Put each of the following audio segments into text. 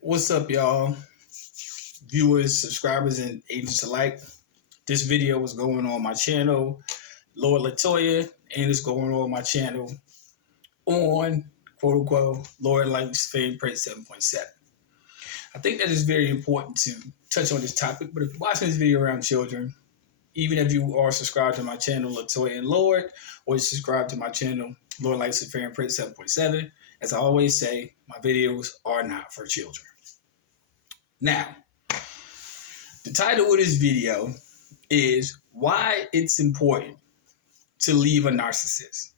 What's up, y'all? Viewers, subscribers, and agents alike. This video is going on my channel, Lord Latoya, and it's going on my channel on quote unquote Lord Luciferian Print 7.7. I think that is very important to touch on this topic, but if you're watching this video around children, even if you are subscribed to my channel, Latoya and Lord, or you subscribe to my channel, Lord Luciferian Print 7.7, as I always say, my videos are not for children. Now, the title of this video is why it's important to leave a narcissist,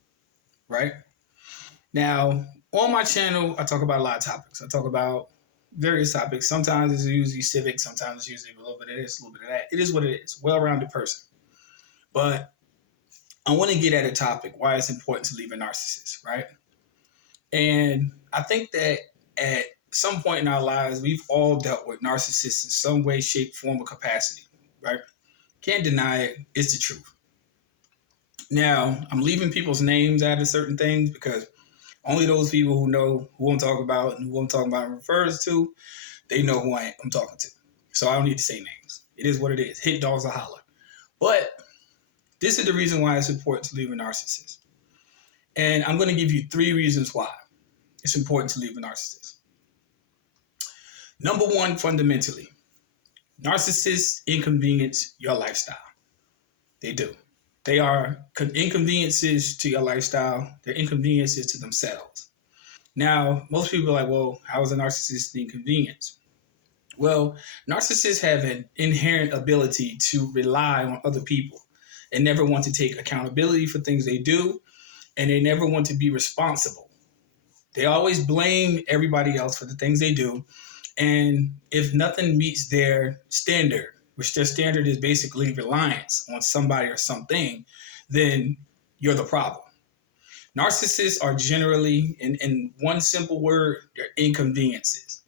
right? Now, on my channel, I talk about a lot of topics. I talk about various topics. Sometimes it's usually civic, sometimes it's usually a little bit of this, a little bit of that. It is what it is, well-rounded person. But I want to get at a topic, why it's important to leave a narcissist, right? And I think that at some point in our lives, we've all dealt with narcissists in some way, shape, form, or capacity, right? Can't deny it. It's the truth. Now, I'm leaving people's names out of certain things because only those people who know who I'm talking about and who I'm talking about refers to, they know who I'm talking to. So I don't need to say names. It is what it is. Hit dogs will holler. But this is the reason why it's important to leave a narcissist. And I'm going to give you 3 reasons why it's important to leave a narcissist. Number 1, fundamentally, narcissists inconvenience your lifestyle. They do. They are inconveniences to your lifestyle. They're inconveniences to themselves. Now, most people are like, well, how is a narcissist an inconvenience? Well, narcissists have an inherent ability to rely on other people and never want to take accountability for things they do, and they never want to be responsible. They always blame everybody else for the things they do, and if nothing meets their standard, which their standard is basically reliance on somebody or something, then you're the problem. Narcissists are generally, in one simple word, they're inconveniences.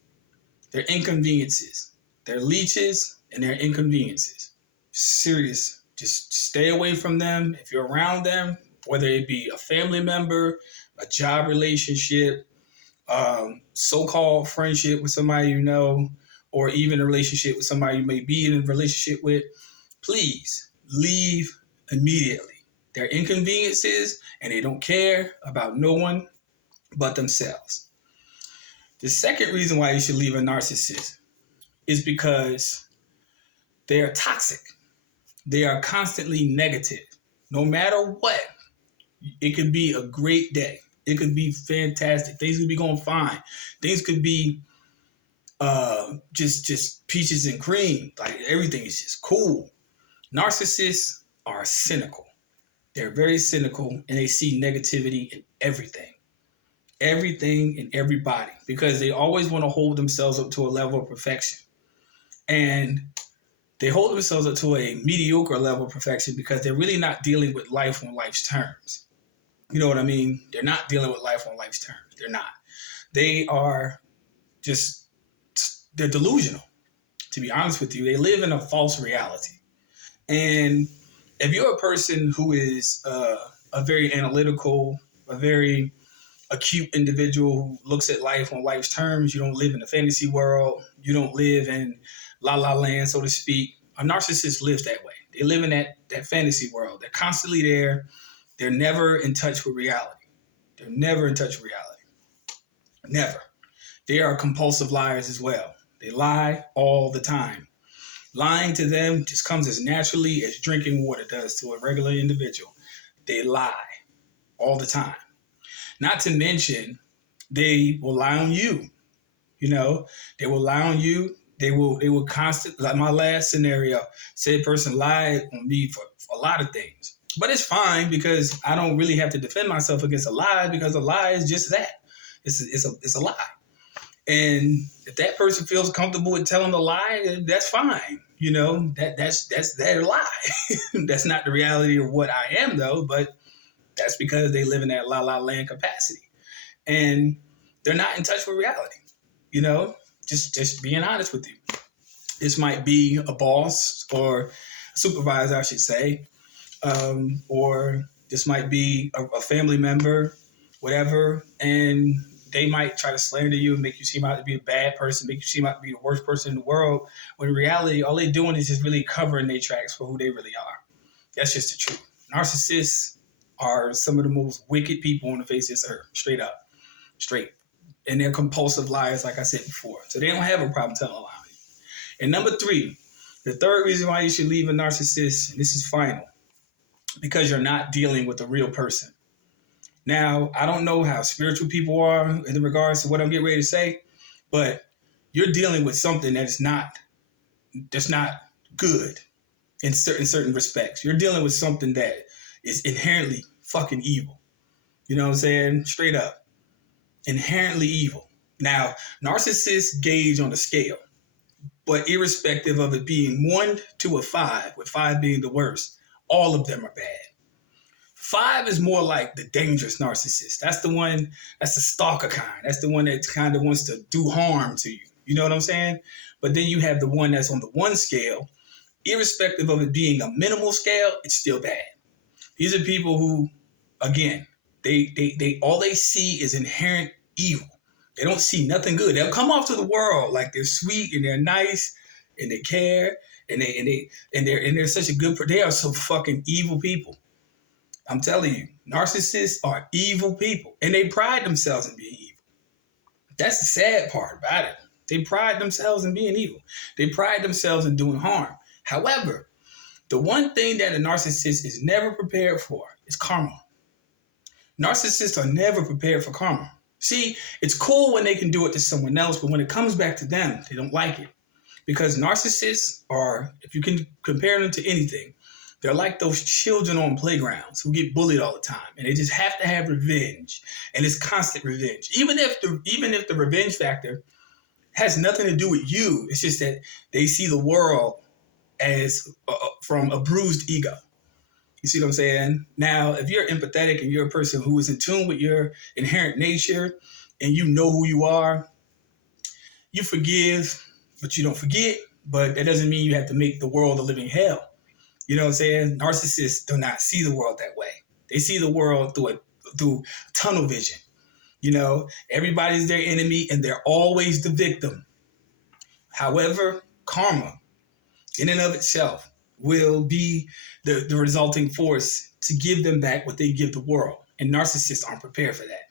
They're inconveniences. They're leeches and they're inconveniences. Serious. Just stay away from them. If you're around them, whether it be a family member, a job relationship, so-called friendship with somebody you know, or even a relationship with somebody you may be in a relationship with, please leave immediately. They're inconveniences and they don't care about no one but themselves. The second reason why you should leave a narcissist is because they are toxic. They are constantly negative. No matter what, it could be a great day. It could be fantastic. Things could be going fine. Things could be just peaches and cream. Like everything is just cool. Narcissists are cynical. They're very cynical and they see negativity in everything. Everything and everybody. Because they always want to hold themselves up to a level of perfection. And they hold themselves up to a mediocre level of perfection because they're really not dealing with life on life's terms. You know what I mean? They're not dealing with life on life's terms. They're not. They are they're delusional, to be honest with you. They live in a false reality. And if you're a person who is a very analytical, a very acute individual who looks at life on life's terms, you don't live in a fantasy world, you don't live in la la land, so to speak. A narcissist lives that way. They live in that fantasy world. They're constantly there. They're never in touch with reality. They're never in touch with reality. Never. They are compulsive liars as well. They lie all the time. Lying to them just comes as naturally as drinking water does to a regular individual. They lie all the time. Not to mention, they will lie on you. You know, they will lie on you. They will constantly, like my last scenario, said person lied on me for a lot of things. But it's fine because I don't really have to defend myself against a lie because a lie is just that. It's a lie. And if that person feels comfortable with telling a lie, that's fine. You know, that's their lie. That's not the reality of what I am, though, but that's because they live in that la-la land capacity. And they're not in touch with reality. You know, just being honest with you. This might be a boss or a supervisor, I should say, or this might be a family member, whatever, and they might try to slander you and make you seem out to be a bad person, make you seem out to be the worst person in the world, when in reality, all they're doing is just really covering their tracks for who they really are. That's just the truth. Narcissists are some of the most wicked people on the face of this earth, straight up, straight. And they're compulsive liars, like I said before. So they don't have a problem telling a lie. And number 3, the third reason why you should leave a narcissist, and this is final, because you're not dealing with a real person. Now, I don't know how spiritual people are in regards to what I'm getting ready to say, but you're dealing with something that's not good in certain respects. You're dealing with something that is inherently fucking evil. You know what I'm saying? Straight up. Inherently evil. Now, narcissists gauge on the scale, but irrespective of it being 1 to a 5, with 5 being the worst, all of them are bad. 5 is more like the dangerous narcissist. That's the one, that's the stalker kind. That's the one that kind of wants to do harm to you. You know what I'm saying? But then you have the one that's on the 1 scale. Irrespective of it being a minimal scale, it's still bad. These are people who, again, they all they see is inherent evil. They don't see nothing good. They'll come off to the world like they're sweet and they're nice and they care and they're such a good. They are some fucking evil people. I'm telling you, narcissists are evil people, and they pride themselves in being evil. That's the sad part about it. They pride themselves in being evil. They pride themselves in doing harm. However, the one thing that a narcissist is never prepared for is karma. Narcissists are never prepared for karma. See, it's cool when they can do it to someone else, but when it comes back to them, they don't like it. Because narcissists are, if you can compare them to anything, they're like those children on playgrounds who get bullied all the time, and they just have to have revenge, and it's constant revenge. Even if the revenge factor has nothing to do with you, it's just that they see the world as from a bruised ego. You see what I'm saying? Now, if you're empathetic and you're a person who is in tune with your inherent nature and you know who you are, you forgive, but you don't forget. But that doesn't mean you have to make the world a living hell. You know what I'm saying? Narcissists do not see the world that way. They see the world through tunnel vision. You know, everybody's their enemy and they're always the victim. However, karma in and of itself will be the resulting force to give them back what they give the world. And narcissists aren't prepared for that.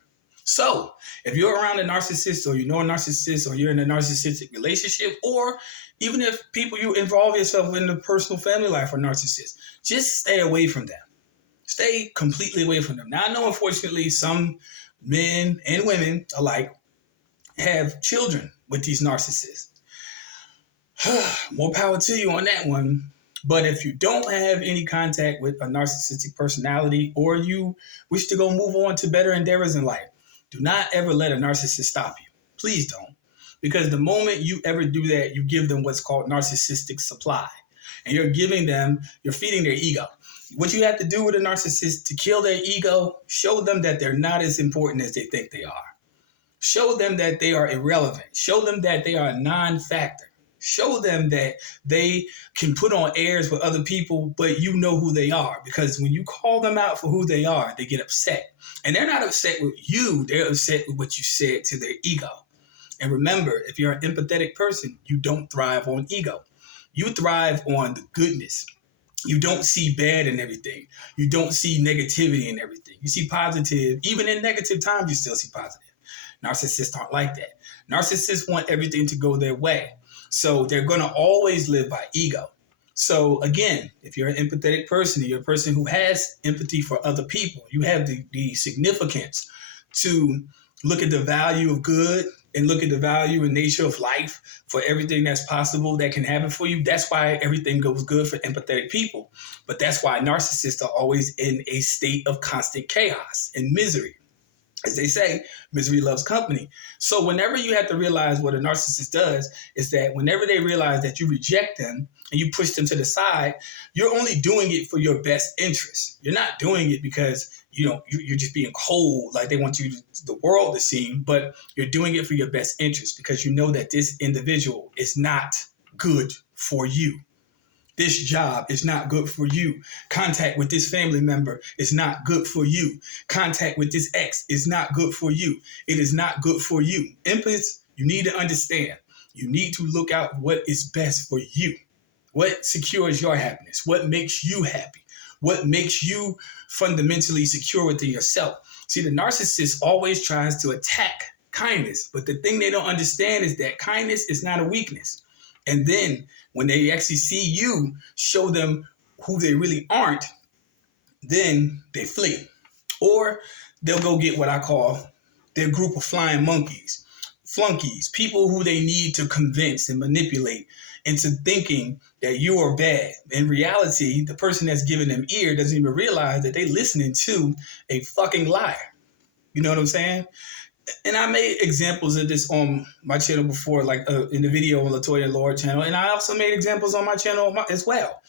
So if you're around a narcissist, or you know a narcissist, or you're in a narcissistic relationship, or even if people you involve yourself in the personal family life are narcissists, just stay away from them. Stay completely away from them. Now, I know, unfortunately, some men and women alike have children with these narcissists. More power to you on that one. But if you don't have any contact with a narcissistic personality, or you wish to go move on to better endeavors in life, do not ever let a narcissist stop you. Please don't. Because the moment you ever do that, you give them what's called narcissistic supply. And you're feeding their ego. What you have to do with a narcissist to kill their ego, show them that they're not as important as they think they are. Show them that they are irrelevant. Show them that they are a non-factor. Show them that they can put on airs with other people, but you know who they are. Because when you call them out for who they are, they get upset. And they're not upset with you. They're upset with what you said to their ego. And remember, if you're an empathetic person, you don't thrive on ego. You thrive on the goodness. You don't see bad in everything. You don't see negativity in everything. You see positive. Even in negative times, you still see positive. Narcissists aren't like that. Narcissists want everything to go their way. So they're going to always live by ego. So again, if you're an empathetic person, you're a person who has empathy for other people, you have the significance to look at the value of good and look at the value and nature of life for everything that's possible that can happen for you. That's why everything goes good for empathetic people. But that's why narcissists are always in a state of constant chaos and misery. As they say, misery loves company. So whenever you have to realize what a narcissist does is that whenever they realize that you reject them and you push them to the side, you're only doing it for your best interest. You're not doing it because you're just being cold like they want the world to seem, but you're doing it for your best interest because you know that this individual is not good for you. This job is not good for you. Contact with this family member is not good for you. Contact with this ex is not good for you. It is not good for you. Empaths, you need to understand. You need to look out what is best for you. What secures your happiness? What makes you happy? What makes you fundamentally secure within yourself? See, the narcissist always tries to attack kindness, but the thing they don't understand is that kindness is not a weakness. And then when they actually see you show them who they really aren't, then they flee. Or they'll go get what I call their group of flying monkeys, flunkies, people who they need to convince and manipulate into thinking that you are bad. In reality, the person that's giving them ear doesn't even realize that they're listening to a fucking liar. You know what I'm saying? And I made examples of this on my channel before, like in the video on Latoya Lord channel. And I also made examples on my channel as well.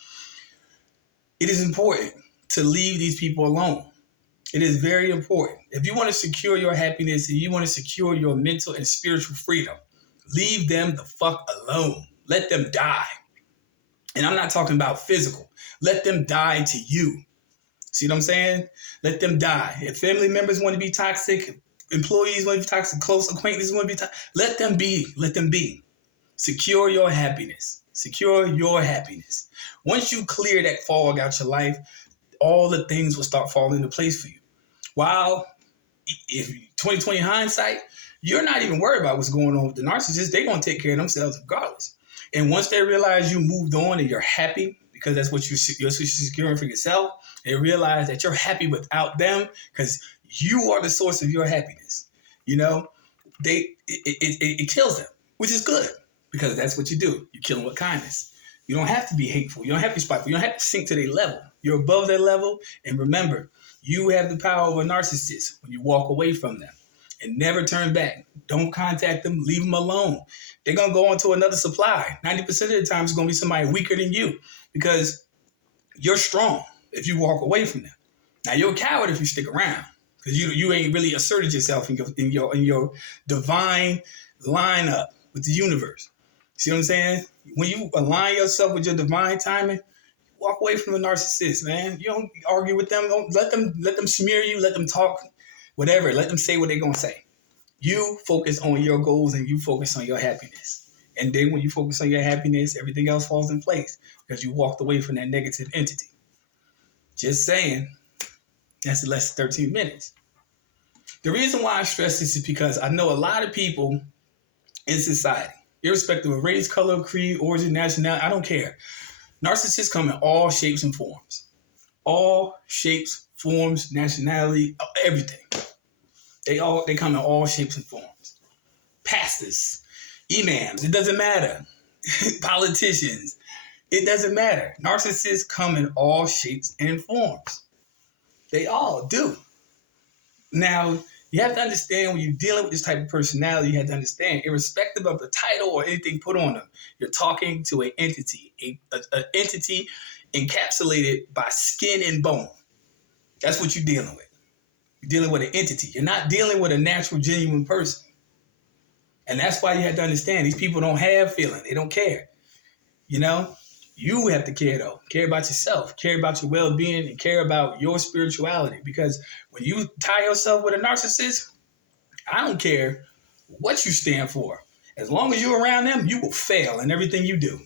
It is important to leave these people alone. It is very important. If you want to secure your happiness, if you want to secure your mental and spiritual freedom, leave them the fuck alone. Let them die. And I'm not talking about physical. Let them die to you. See what I'm saying? Let them die. If family members want to be toxic, employees want to be toxic, close acquaintances want to be toxic, let them be. Let them be. Secure your happiness. Secure your happiness. Once you clear that fog out your life, all the things will start falling into place for you. While if 2020 hindsight, you're not even worried about what's going on with the narcissist. They're going to take care of themselves regardless. And once they realize you moved on and you're happy, because that's what you're securing for yourself, they realize that you're happy without them because you are the source of your happiness. You know, it kills them, which is good because that's what you do. You kill them with kindness. You don't have to be hateful. You don't have to be spiteful. You don't have to sink to their level. You're above their level. And remember, you have the power of a narcissist when you walk away from them. And never turn back. Don't contact them. Leave them alone. They're going to go on to another supply. 90% of the time, it's going to be somebody weaker than you because you're strong if you walk away from them. Now, you're a coward if you stick around because you ain't really asserted yourself in your divine lineup with the universe. See what I'm saying? When you align yourself with your divine timing, walk away from the narcissist, man. You don't argue with them. Don't let them smear you. Let them talk. Whatever, let them say what they're going to say. You focus on your goals and you focus on your happiness. And then when you focus on your happiness, everything else falls in place because you walked away from that negative entity. Just saying, that's less than 13 minutes. The reason why I stress this is because I know a lot of people in society, irrespective of race, color, creed, origin, nationality, I don't care. Narcissists come in all shapes and forms. All shapes, forms, nationality, everything. They come in all shapes and forms. Pastors, imams, it doesn't matter. Politicians, it doesn't matter. Narcissists come in all shapes and forms. They all do. Now, you have to understand when you're dealing with this type of personality, you have to understand, irrespective of the title or anything put on them, you're talking to an entity, an entity encapsulated by skin and bone. That's what you're dealing with. You're dealing with an entity. You're not dealing with a natural, genuine person. And that's why you have to understand these people don't have feeling. They don't care. You know, you have to care though. Care about yourself, care about your well-being, and care about your spirituality. Because when you tie yourself with a narcissist, I don't care what you stand for. As long as you're around them, you will fail in everything you do.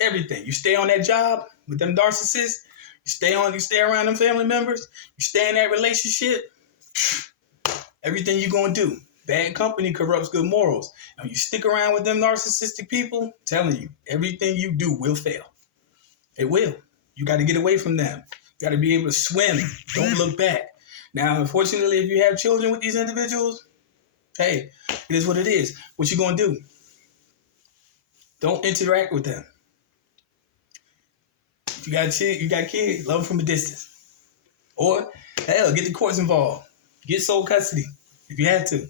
Everything. You stay on that job with them narcissists, you stay around them family members, you stay in that relationship, everything you're going to do. Bad company corrupts good morals. And when you stick around with them narcissistic people, I'm telling you, everything you do will fail. It will. You got to get away from them. You got to be able to swim. Don't look back. Now, unfortunately, if you have children with these individuals, hey, it is what it is. What you going to do? Don't interact with them. If you got kids, love them from a distance. Or, hell, get the courts involved. Get sole custody if you have to.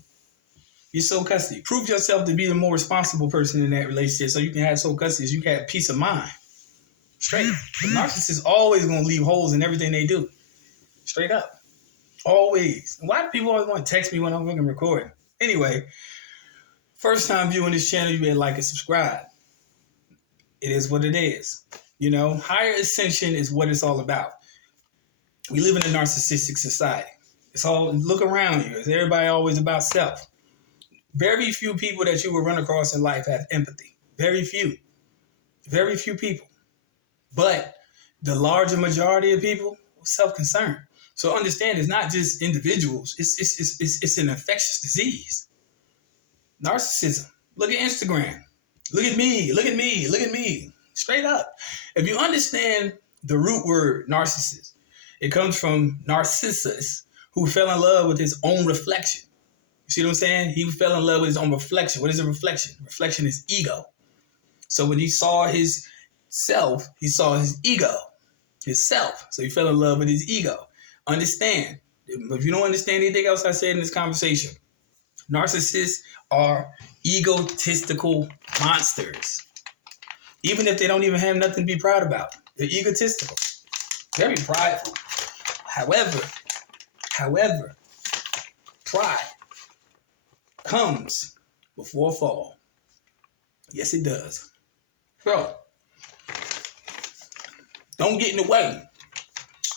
Get sole custody. Prove yourself to be the more responsible person in that relationship so you can have sole custody, so you can have peace of mind. Straight. The narcissist is always going to leave holes in everything they do. Straight up. Always. Why do people always want to text me when I'm fucking recording? Anyway, first time viewing this channel, you better like and subscribe. It is what it is. You know, higher ascension is what it's all about. We live in a narcissistic society. It's all, look around you. It's everybody always about self. Very few people that you will run across in life have empathy. Very few. Very few people. But the larger majority of people are self-concerned. So understand, it's not just individuals. It's an infectious disease. Narcissism. Look at Instagram. Look at me. Look at me. Look at me. Straight up. If you understand the root word narcissist, it comes from Narcissus, who fell in love with his own reflection. You see what I'm saying? He fell in love with his own reflection. What is a reflection? Reflection is ego. So when he saw his self, he saw his ego, his self. So he fell in love with his ego. Understand, if you don't understand anything else I said in this conversation, narcissists are egotistical monsters. Even if they don't even have nothing to be proud about, they're egotistical, very prideful. However, pride comes before a fall. Yes, it does. So, don't get in the way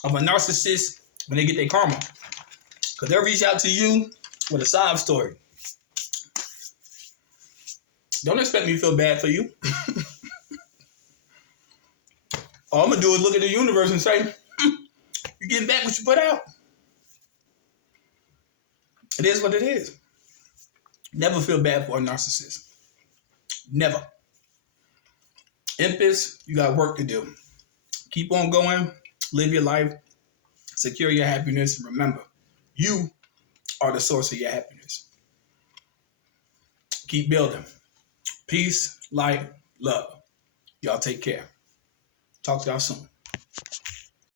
of a narcissist when they get their karma. Because they'll reach out to you with a sob story. Don't expect me to feel bad for you. All I'm going to do is look at the universe and say, you're getting back what you put out. It is what it is. Never feel bad for a narcissist. Never. Empress, you got work to do. Keep on going. Live your life. Secure your happiness. And remember, you are the source of your happiness. Keep building. Peace, light, love. Y'all take care. Talk to y'all soon.